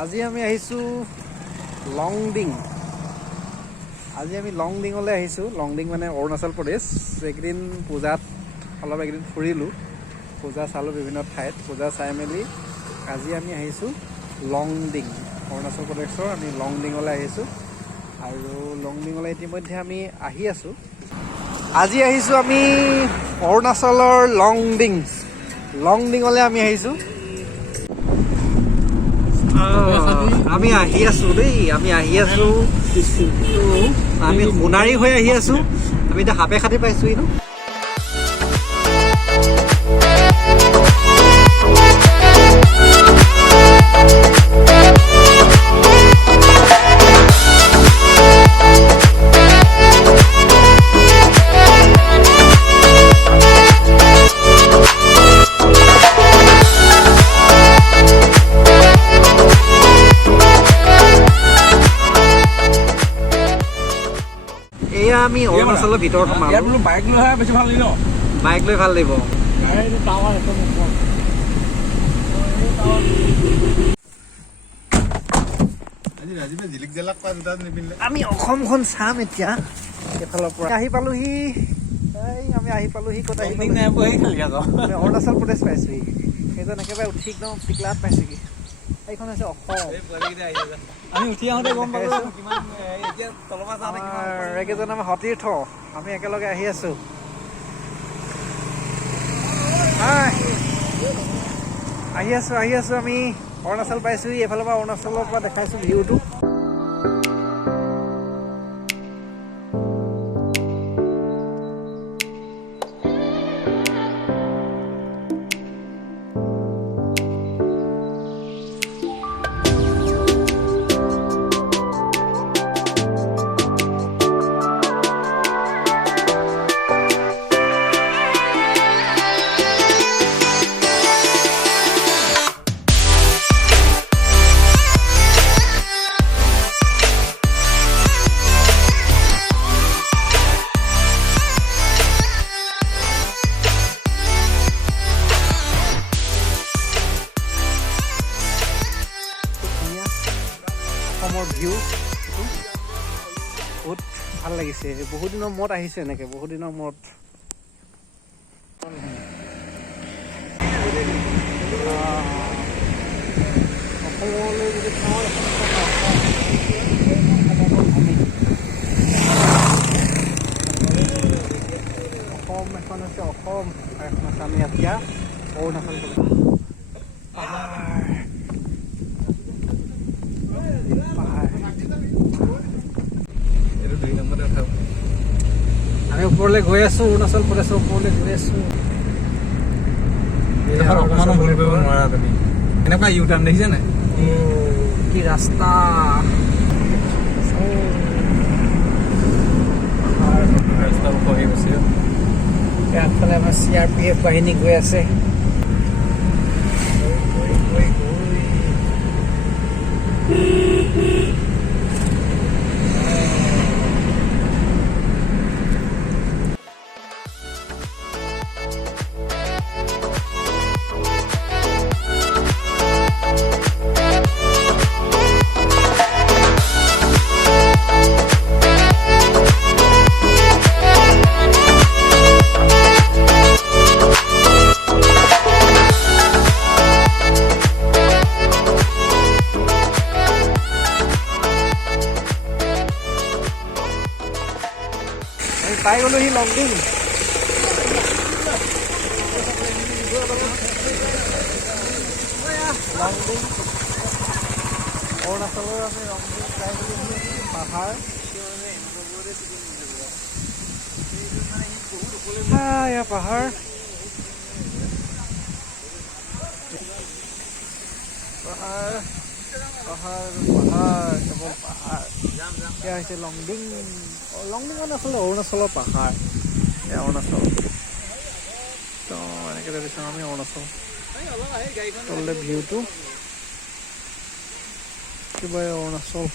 আজি আমি আহিছোঁ লংডিং। আজি আমি লংডিঙলৈ আহিছোঁ। লংডিং মানে অৰুণাচল প্ৰদেশ। এইকেইদিন পূজাত অলপ এইকেইদিন ফুৰিলোঁ, পূজা চালোঁ বিভিন্ন ঠাইত। পূজা চাই মেলি আজি আমি আহিছোঁ লংডিং, অৰুণাচল প্ৰদেশৰ আমি লংডিঙলৈ আহিছোঁ। আৰু লংডিঙলৈ ইতিমধ্যে আমি আহি আছোঁ। আজি আহিছোঁ আমি অৰুণাচলৰ লংডিঙলৈ আমি আহিছোঁ। আমি আহি আছোঁ দেই, আমি আহি আছোঁ। আমি সোণাৰী হৈ আহি আছোঁ। আমি এতিয়া সাপে খাটি পাইছোঁ ন। আমি অৰুণাচলৰ ভিতৰত সোমাম। ইয়াত বোলো বাইক লৈ বেছি ভাল লাগিব। বাইক লৈ ভাল লাগিব। আমি অসমখন চাম এতিয়া এফালৰ পৰা। আহি পালোহি, আমি আহি পালোহি। ক'ত আহি অৰুণাচল প্ৰদেশ পাইছোহি। সেইজন একেবাৰে উঠি একদম টিকলাত পাইছোহি। এইখন হৈছে অসম। আমি উঠি আহোঁতে গম পালোঁ এইকেইজন আমাৰ সতীৰ্থ, আমি একেলগে আহি আছোঁ। আহি আছোঁ আমি অৰুণাচল পাইছোহি। এইফালৰ পৰা অৰুণাচলৰ পৰা দেখাইছোঁ ভিউটো। অসমৰ ভিউ বহুত ভাল লাগিছে। বহুত দিনৰ মূৰত আহিছে এনেকৈ, বহুত দিনৰ মূৰত। অসমলৈ যদি চাওঁ, অসম এখন হৈছে অসম, এখন আছে আমি এতিয়া অৰুণাচল প্ৰদেশ। আমি ওপৰলৈ গৈ আছোঁ, অৰুণাচল প্ৰদেশৰ ওপৰলৈ গৈ আছোঁ। অকমানো ভুল কৰিব নোৱাৰা তুমি। এনেকুৱা ইউ টাৰ্ণ দেখিছে নাই? কি ৰাস্তা! ৰাস্তা হৈ গৈছে। আগফালে আমাৰ CRPF বাহিনী গৈ আছে। পাই গ'লোহি লংডিং। অৰুণাচলৰ আমি লংডিং পাই গ'লোহি। পাহাৰ, এয়া পাহাৰ। পাহাৰ পাহাৰ পাহাৰ, কেৱল পাহাৰ। এয়া হৈছে লংডিং। লংডিং মানে আচলতে অৰুণাচলৰ পাহাৰ। এয়া অৰুণাচল। তো এনেকৈ দেখিছোঁ আমি অৰুণাচল। তললৈ ভিউটো একেবাৰে অৰুণাচল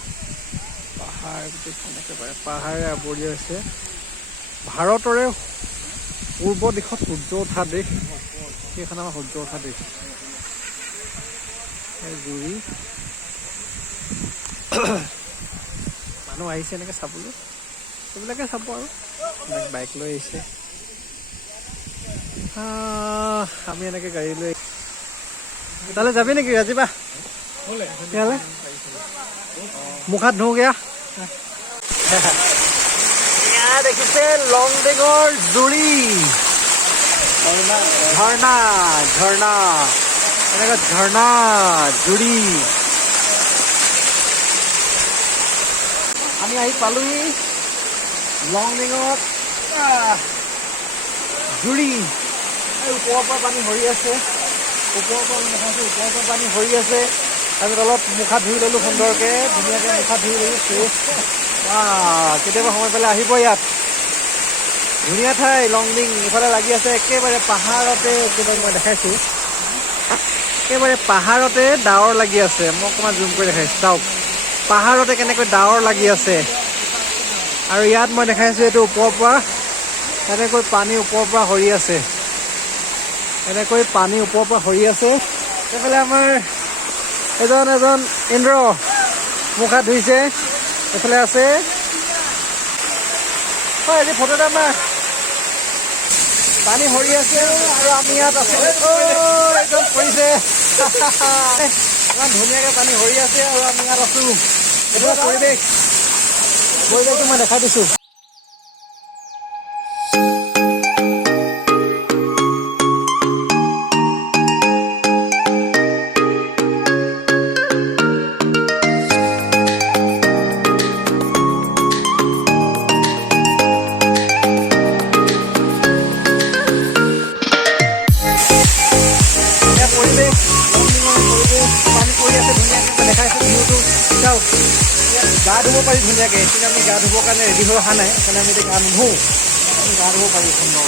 পাহাৰ, গোটেইখন একেবাৰে পাহাৰে আৱৰি আছে। ভাৰতৰে পূৰ্ব দিশত সূৰ্য উঠা দেশ, সেইখন আমাৰ সূৰ্য উঠা দেশ। জুৰি মানুহ আহিছে এনেকৈ চাবলৈ, সেইবিলাকে চাব আৰু বাইক লৈ আহিছে। আমি এনেকৈ গাড়ী লৈ তালৈ যাবি নেকি ৰাজীৱা? তেতিয়াহ'লে মুখ হাত ধুওঁগৈ। দেখিছে লংডিঙৰ জুৰি, ঝৰ্ণা ঝৰ্ণা, এনেকৈ ঝৰ্ণা জুৰি। আমি আহি পালোহি লংডিঙত জুৰি। ওপৰৰ পৰা পানী সৰি আছে, ওপৰৰ পৰা আমি দেখাইছোঁ, ওপৰৰ পৰা পানী সৰি আছে। তাৰপিছত অলপ মুখ হাত ধুই ল'লোঁ সুন্দৰকৈ, ধুনীয়াকৈ মুখ হাত ধুই ল'লোঁ ফ্ৰেছ। কেতিয়াবা সময় পালে আহিব ইয়াত, ধুনীয়া ঠাই লংডিং। ইফালে লাগি আছে একেবাৰে পাহাৰতে, একেবাৰে মই দেখাইছোঁ একেবাৰে পাহাৰতে ডাৱৰ লাগি আছে। মই অকণমান জুম কৰি দেখাইছোঁ, চাওক পাহাৰতে কেনেকৈ ডাৱৰ লাগি আছে। আৰু ইয়াত মই দেখাইছোঁ এইটো ওপৰৰ পৰা এনেকৈ পানী ওপৰৰ পৰা সৰি আছে, এনেকৈ পানী ওপৰৰ পৰা সৰি আছে। সেইফালে আমাৰ এজন ইন্দ্ৰ মুখ হাত ধুইছে, এইফালে আছে। হয়, আজি ফটো এটা আমাৰ পানী সৰি আছে আৰু আমি ইয়াত আছোঁ। একদম পৰিছে, ইমান ধুনীয়াকৈ পানী সৰি আছে আৰু আমি ইয়াত আছোঁ। এইটো পৰিৱেশটো মই দেখাই দিছোঁ। গা ধুব পাৰি ধুনীয়াকৈ, কিন্তু আমি গা ধুবৰ কাৰণে ৰেডি হৈ অহা নাই, সেইকাৰণে আমি এতিয়া গা নুধোঁ, আমি গা ধুব পাৰি সুন্দৰ।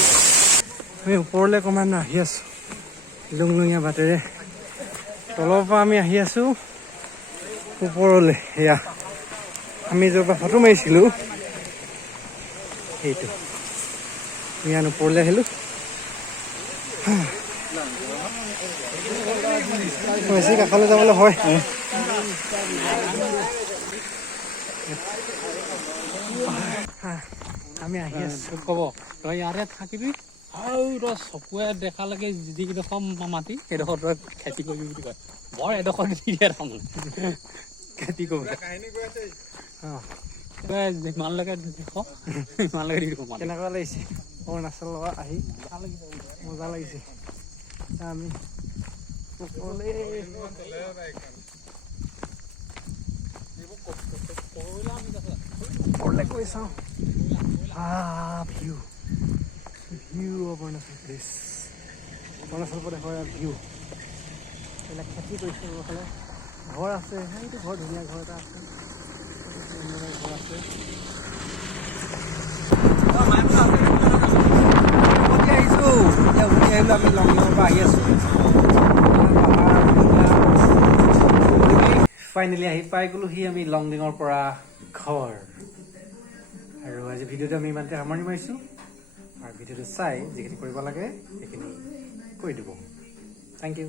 আমি ওপৰলৈ অকণমান আহি আছোঁ লুংলুঙীয়া বাটেৰে, তলৰ পৰা আমি আহি আছোঁ ওপৰলৈ। সেয়া আমি য'ৰ পৰা ফটো মাৰিছিলোঁ সেইটো, আমি ইয়াত ওপৰলৈ আহিলোঁ। বেছি কাষলৈ যাবলৈ হয়। আমি আহি আছোঁ। ক'ব তই ইয়াতে থাকিবি আৰু তই চকুৱে দেখালৈকে যিকেইডোখৰ মাটি সেইডোখৰ তই খেতি কৰিবি বুলি কয়। বৰ এডোখৰ দি দিয়ে তাৰমানে খেতি কৰিবলৈ। তই যিমানলৈকে দেখ সিমানলৈকে দি দিব মানে। কেনেকুৱা লাগিছে অৰুণাচলৰ আহি? মজা লাগিছে। আমি ওপৰলৈ গৈ চাওঁ। ভিউ অফ অৰুণাচল প্ৰদেশ, অৰুণাচল প্ৰদেশৰ ভিউ। এইবিলাক খেতি কৰিছে, এইফালে ঘৰ আছে, সেইটো ঘৰ ধুনীয়া ঘৰ এটা আছে, ঘৰ আছে। আমি লংডিঙৰ পৰা আহি আছোঁ। ফাইনেলি আহি পাই গ'লোহি আমি লংডিঙৰ পৰা ঘৰ। আৰু আজি ভিডিঅ'টো আমি ইমানতে সামৰণি মাৰিছোঁ। আৰু ভিডিঅ'টো চাই যিখিনি কৰিব লাগে সেইখিনি কৰি দিব। Thank U.